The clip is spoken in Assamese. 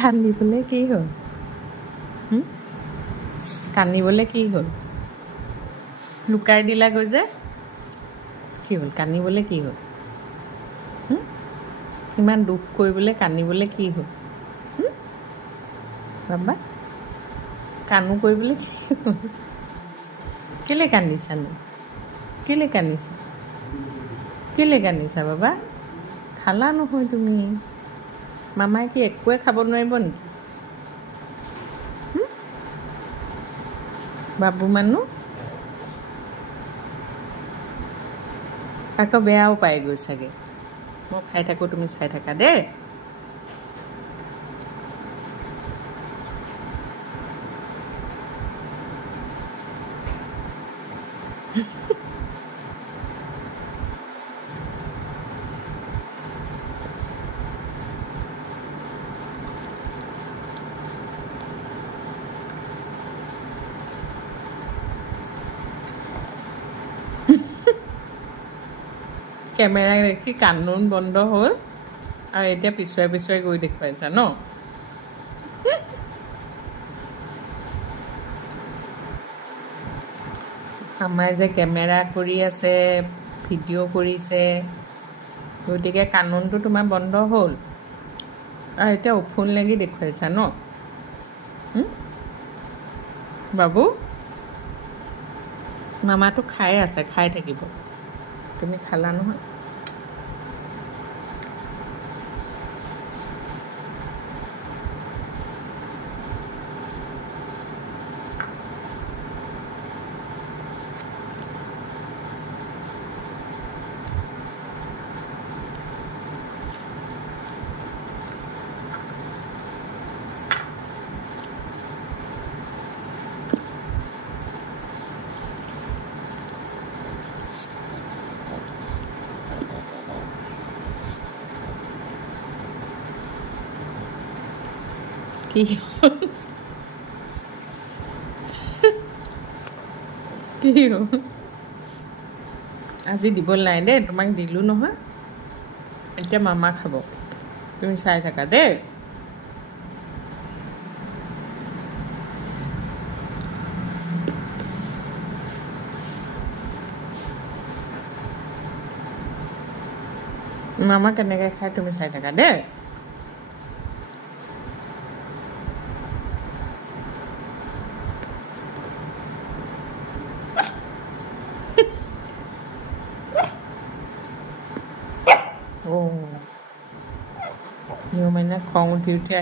কান্দিবলৈ কি হ'ল? কান্দিবলৈ কি হ'ল? লুকাই দিলাগৈ যে কি হ'ল? কান্দিবলৈ কি হ'ল? ইমান দুখ কৰিবলৈ কান্দিবলৈ কি হ'ল? বাবা কান্দো কৰিবলৈ কি হ'ল? কেলৈ কান্দিছানো? কেলৈ কান্দিছা? কেলৈ কান্দিছা বাবা? খালা নহয় তুমি? মামাই কি একোৱে খাব নোৱাৰিব নেকি? বাবু মানুহ আকৌ বেয়াও পায়গৈ চাগে। মই খাই থাকোঁ, তুমি চাই থাকা দেই। কেমেৰা দেখি কান্দোন বন্ধ হ'ল আৰু এতিয়া পিছুৱাই পিছুৱাই গৈ দেখুৱাইছা ন? আমাৰ যে কেমেৰা কৰি আছে, ভিডিঅ' কৰিছে, গতিকে কান্দোনটো তোমাৰ বন্ধ হ'ল আৰু এতিয়া ওফোন লাগি দেখুৱাইছা ন? বাবু মামাটো খাই আছে, খাই থাকিব। তুমি খালা নহয়? কি হ'ল? কি হ'ল? আজি দিব নাই দেই, তোমাক দিলোঁ নহয়। এতিয়া মামা খাব, তুমি চাই থাকা দেই। মামা কেনেকৈ খায় তুমি চাই থাকা দেই। মোৰ মানে খং উঠি উঠি